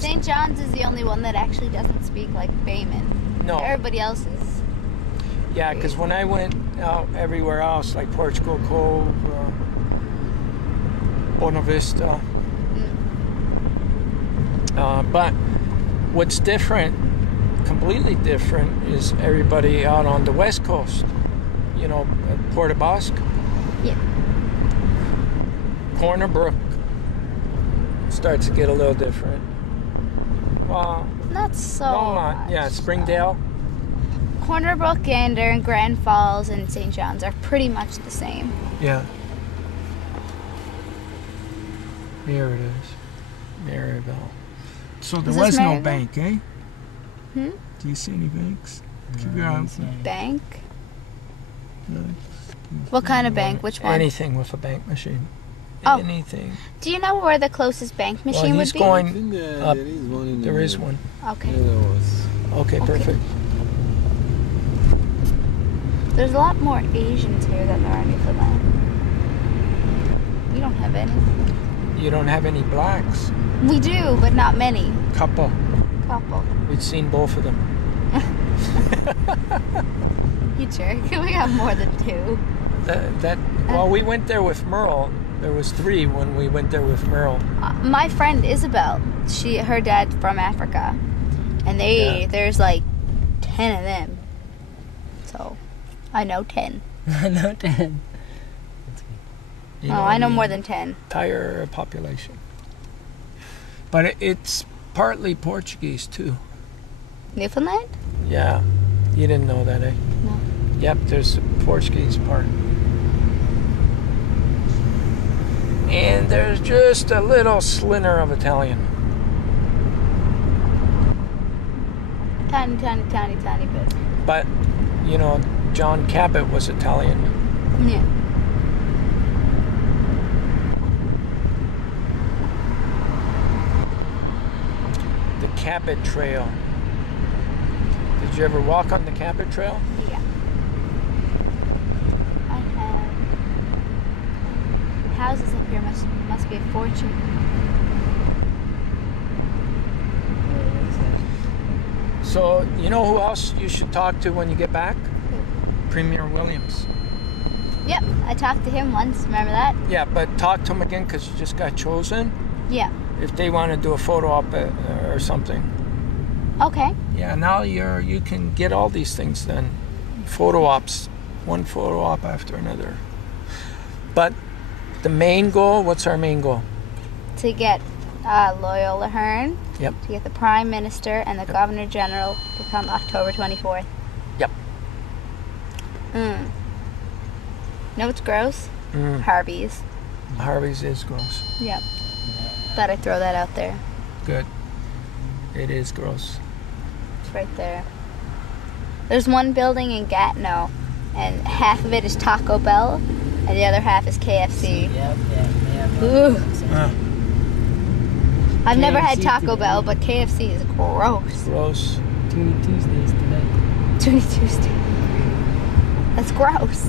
St. John's is the only one that actually doesn't speak like Bayman. No. Everybody else is. Yeah, because when I went out everywhere else, like Portugal Cove, Bona Vista. But what's different, completely different, is everybody out on the West Coast. You know, at Port aux Basques. Yeah. Corner Brook starts to get a little different. Well, not so no, not. much, Yeah, Springdale. Corner Brook, Gander, and Grand Falls and St. John's are pretty much the same. Yeah. Here it is. Maryville. So there was no bank, eh? Hmm? Do you see any banks? Keep your No, eyes on. Bank? No. What kind of bank? Which one? Anything with a bank machine. Oh. Anything. Do you know where the closest bank machine Well, would he's be? going I think up. there is one in There is one. Okay. Yeah, there was. Okay, perfect. There's a lot more Asians here than there are Newfoundland. We don't have any. You don't have any blacks. We do, but not many. Couple. Couple. We've seen both of them. You jerk. We got more than two. Well, we went there with Merle. There was 3 when we went there with Merle. My friend Isabel, her dad's from Africa, and there's like 10 of them. So, I know 10. I know 10. You I know the more than 10. Entire population. But it's partly Portuguese too. Newfoundland? Yeah. You didn't know that, eh? No. Yep, there's a Portuguese part. And there's just a little sliver of Italian. Tiny, tiny, tiny, tiny bit. But, you know, John Cabot was Italian. Yeah. The Cabot Trail. Did you ever walk on the Cabot Trail? Yeah. I have. Houses up here must be a fortune. So, you know who else you should talk to when you get back? Premier Williams. Yep, I talked to him once. Remember that? Yeah, but talk to him again because you just got chosen. Yeah. If they want to do a photo op or something. Okay. Yeah, now you can get all these things then. Photo ops, one photo op after another. But the main goal, what's our main goal? To get Loyola Hearn. Yep. To get the Prime Minister and the Governor General to come October 24th. Yep. Know what's gross? Harvey's. Harvey's is gross. Yep. Thought I'd throw that out there. Good. It is gross. It's right there. There's one building in Gatineau, and half of it is Taco Bell, and the other half is KFC. Yep. Ooh. I've never had KFC Taco today. Bell, but KFC is gross. Gross. Toonie Tuesdays tonight. Toonie Tuesday. That's gross.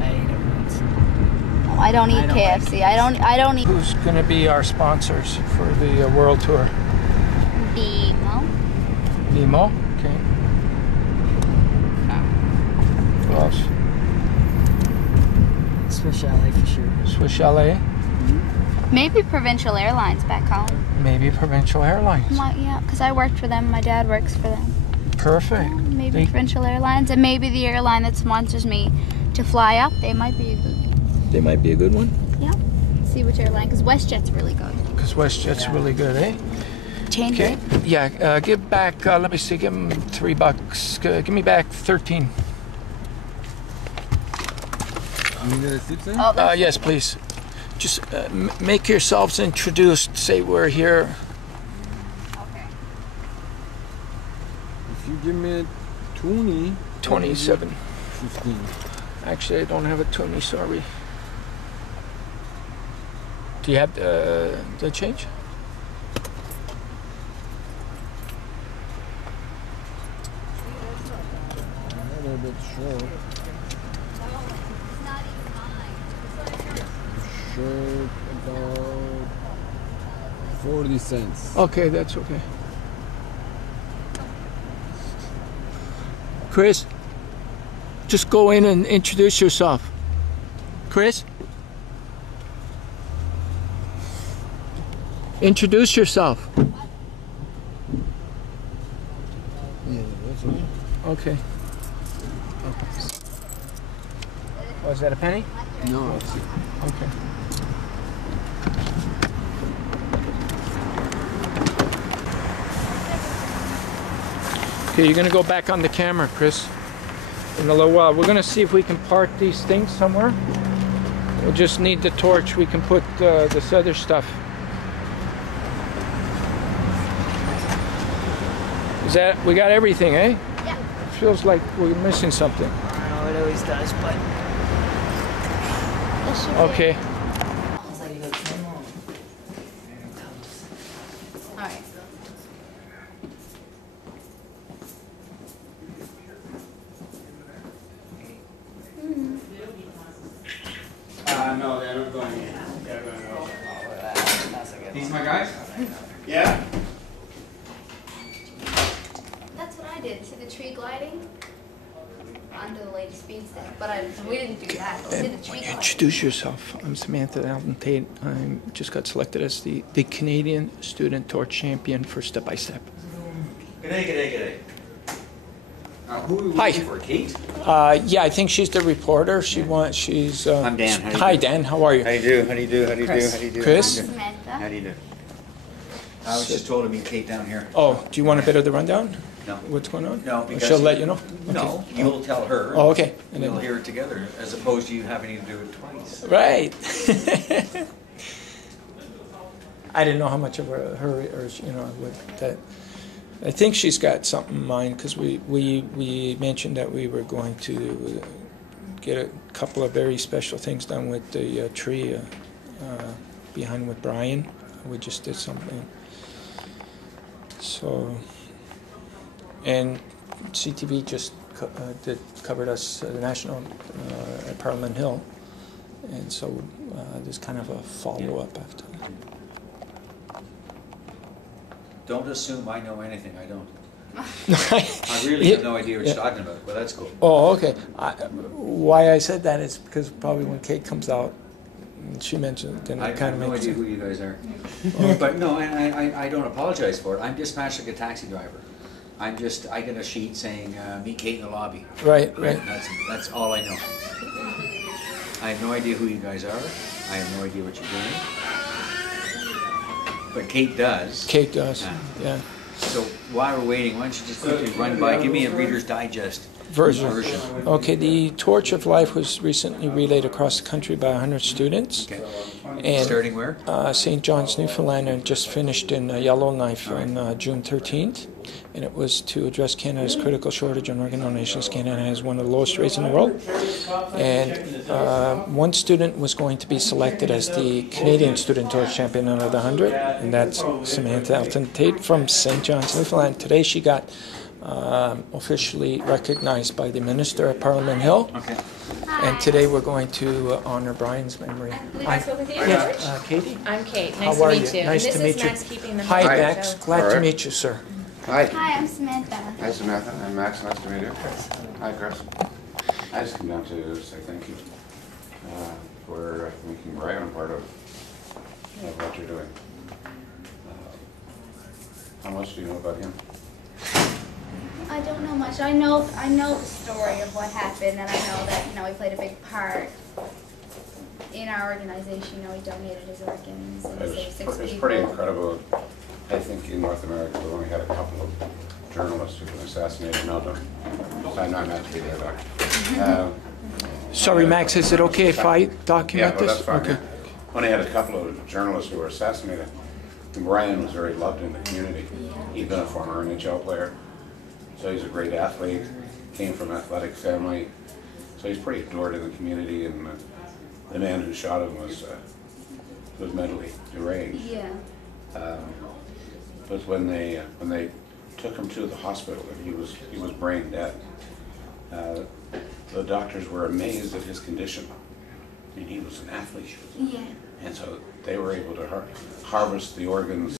I ate it once. Oh, I don't eat I don't KFC. like I don't eat Who's going to be our sponsors for the World Tour? BMO. Nemo? Okay. Who else? Swiss Chalet for sure. Swiss Chalet? Maybe Provincial Airlines back home. Maybe Provincial Airlines. Yeah, because I worked for them. My dad works for them. Perfect. Maybe Provincial Airlines, and maybe the airline that sponsors me to fly up. They might be a good. They might be a good one. Yeah. See which airline, because WestJet's really good. Because WestJet's really good, eh? Change Okay. it. Yeah, give back, let me see, give him $3. Give me back 13. You need a receipt, sir? Oh, Yes, please. Just make yourselves introduced. Say we're here. okay. If you give me a 20, 27. 15. Actually, I don't have a 20, sorry. Do you have the change? A little bit short. Short about 40 cents. Okay, that's okay. Chris, just go in and introduce yourself. Chris? Introduce yourself. Yeah, that's right. Okay. Oh, is that a penny? No, it's Okay. Okay, you're gonna go back on the camera, Chris, in a little while. We're gonna see if we can park these things somewhere. We'll just need the torch. We can put this other stuff. Is that, we got everything, eh? Yeah. Feels like we're missing something. I know it always does, but. This should be Okay. All right. No, they're not going in. They're going to. These my guys? Yeah. That's what I did. See the tree gliding? Under the latest speed stick. But we didn't do that. We did the tree gliding. Introduce yourself. I'm Samantha, Elton, Taite. I just got selected as the Canadian Student Torch Champion for Step by Step. G'day. Who are we Hi. waiting for? Kate? Yeah, I think she's the reporter. She's. I'm Dan. How do you Hi, do? Dan. How are you? How do you do? Chris? Samantha. How do you do? I was just told to meet Kate down here. Oh, do you want a bit of the rundown? No. What's going on? No, Or because she'll let you know. No, you'll tell her. Oh, okay. And We'll then, hear it together, as opposed to you having to do it twice. right. I didn't know how much of her or that. I think she's got something in mind because we mentioned that we were going to get a couple of very special things done with the tree behind with Brian. We just did something. So, and CTV just covered us national at Parliament Hill, and so there's kind of a follow-up after that. Don't assume I know anything I don't. I I really have no idea what you're talking about, but that's cool. Oh, okay. Why I said that is because probably when Kate comes out, she mentioned, then I it kind have of no makes idea sense. who you guys are. But no, and I don't apologize for it. I'm dispatched like a taxi driver. I get a sheet saying, meet Kate in the lobby. Right. That's all I know. I have no idea who you guys are. I have no idea what you're doing. But Kate does. Kate does, yeah. So while we're waiting, why don't you just quickly run by, give me a Reader's Digest Version. Okay, the Torch of Life was recently relayed across the country by 100 students. Okay. And Starting where? St. John's, Newfoundland, and just finished in Yellowknife on June 13th. And it was to address Canada's critical shortage on organ donations. Canada has one of the lowest rates in the world. And one student was going to be selected as the Canadian Student Torch Champion out of the 100, and that's Samantha Elton Taite from St. John's, Newfoundland. Today she got officially recognized by the Minister at Parliament Hill. Okay. And today we're going to honor Brian's memory. I believe I spoke with you. Yeah, Katie? I'm Kate. How Nice are to meet you? you. Nice and to this meet is you. Max keeping the Hi, photo, Max. so- Glad to Alright. meet you, sir. Hi. Hi, I'm Samantha. Hi, Samantha. I'm Max. Nice to meet you. Hi, Chris. I just came down to say thank you for making Brian a part of what you're doing. How much do you know about him? I don't know much. I know the story of what happened, and I know that he played a big part in our organization. He donated his organs and saved 6 It's people. pretty incredible. I think in North America we've only had a couple of journalists who've been assassinated. No, I'm not meant to be there, Doc. Sorry, Max, is it okay if I document Yeah, well, this? that's fine. Okay. Yeah. Only had a couple of journalists who were assassinated. And Brian was very loved in the community. He'd been a former NHL player, so he's a great athlete, came from an athletic family, so he's pretty adored in the community, and the man who shot him was mentally deranged. Yeah. But when they took him to the hospital and he was brain dead, the doctors were amazed at his condition. I mean, he was an athlete. Yeah. And so they were able to harvest the organs